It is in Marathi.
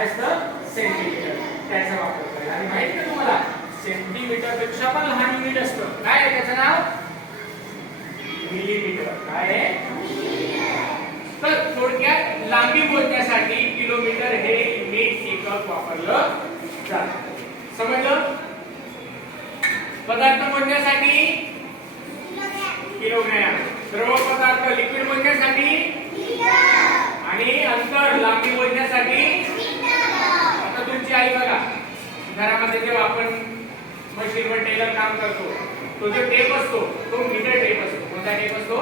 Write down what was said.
असतं? सेंटीमीटर त्याचा वापर करायचा आणि माहीत का तुम्हाला? सेंटीमीटरपेक्षा पण लहान युनिट असतं. काय आहे त्याचं नाव? मिलीमीटर काय आहे? तर थोडक्यात लांबी मोजण्यासाठी किलोमीटर हे युनिट एकक वापरलं जातं. समजलं? पदार्थ मोजण्यासाठी किलोग्रॅम द्रव पदार्थ लिक्विड मोजण्यासाठी आणि अंतर लांबी मोजण्यासाठी तुमची आई बघा. घरामध्ये जेव्हा आपण मशीनवर टेलर काम करतो तो जो टेप असतो तो मीटर टेप असतो. कोणता टेप असतो?